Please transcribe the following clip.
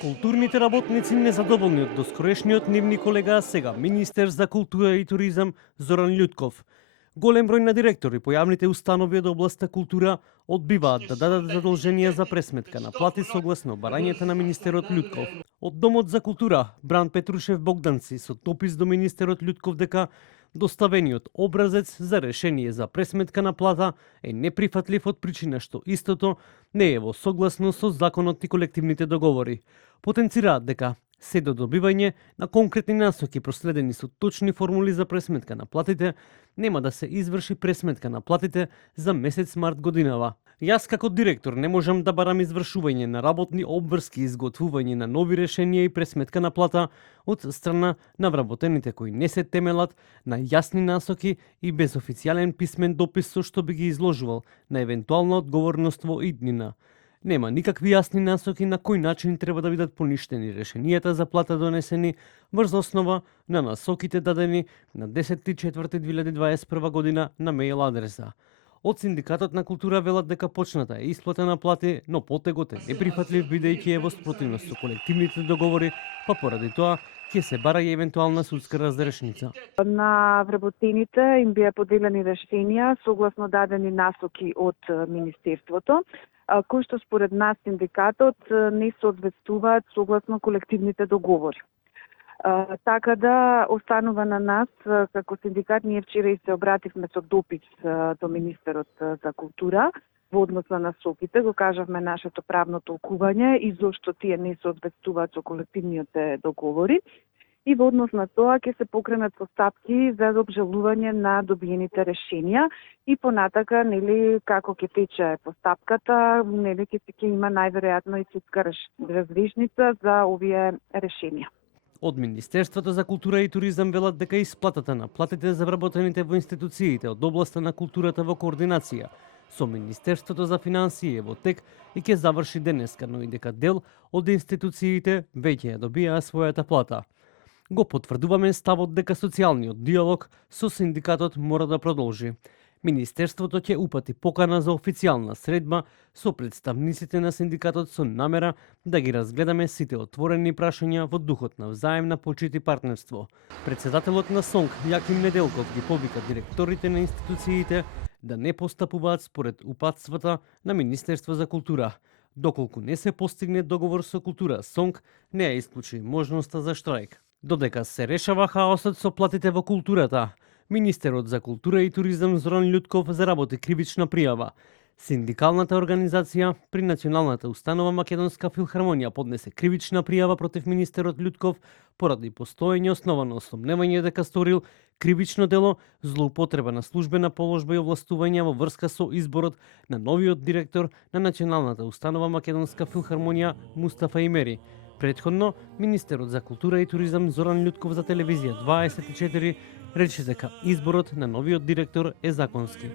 Културните работници незадоволни од доскорешниот нивни колега, сега министер за култура и туризам Зоран Љутков. Голем број на директори по јавните установи од областа култура одбиваат да дадат задолженија за пресметка на плати согласно барањето на министерот Љутков. Од Домот за култура Бран Петрушев Богданци со допис до министерот Љутков дека доставениот образец за решение за пресметка на плата е неприфатлив од причина што истото не е во согласност со законот и колективните договори. Потенцираат дека се до добивање на конкретни насоки проследени со точни формули за пресметка на платите, нема да се изврши пресметка на платите за месец март годинава. Јас како директор не можам да барам извршување на работни обврски, изготвување на нови решенија и пресметка на плата од страна на вработените кои не се темелат на јасни насоки и без официјален писмен допис со што би ги изложувал на евентуална одговорност во иднина. Нема никакви јасни насоки на кој начин треба да бидат поништени решенијата за плата донесени врз основа на насоките дадени на 10.4.2021 година на мејл адреса. Од Синдикатот на култура велат дека почната е исплата на плати, но потегот е неприфатлив бидејќи е во спротивност со колективните договори, па поради тоа ќе се бара и евентуална судска разрешница. На вработените им беа поделени решенија согласно дадени насоки од Министерството, кои што според нас синдикатот не соодветствуваат согласно колективните договори. Така да останува на нас како синдикат, ние вчера и се обративме со допис до министерот за култура во однос на насоките, го кажавме нашето правно толкување и зошто тие не соодветствуваат со колективните договори. И во однос на тоа ќе се покренат постапки за обжалување на добиените решенија и понатака, нели, како ќе тече постапката, нели, ќе има најверојатно и судска разрешница за овие решенија. Од Министерството за култура и туризам велат дека исплатата на платите за вработените во институциите од областа на културата во координација со Министерството за финансии во тек и ќе заврши денеска, но и дека дел од институциите веќе ја добија својата плата. Го потврдуваме ставот дека социјалниот диалог со синдикатот мора да продолжи. Министерството ќе упати покана за официјална средба со представниците на синдикатот со намера да ги разгледаме сите отворени прашања во духот на взаемна почит и партнерство. Председателот на СОНК Јаким Неделков ги повика директорите на институциите да не постапуваат според упатствата на Министерство за култура. Доколку не се постигне договор со култура, СОНК не ја исклучи можноста за штрајк. Додека се решава хаосот со платите во културата, Министерот за култура и туризам Зоран Љутков заработи кривична пријава. Синдикалната организација при Националната установа Македонска филхармонија поднесе кривична пријава против министерот Љутков поради постоење основано сомневање дека сторил кривично дело злоупотреба на службена положба и овластувања во врска со изборот на новиот директор на Националната установа Македонска филхармонија Мустафа Имери. Претходно, министерот за култура и туризам Зоран Љутков за телевизија 24 рече дека изборот на новиот директор е законски.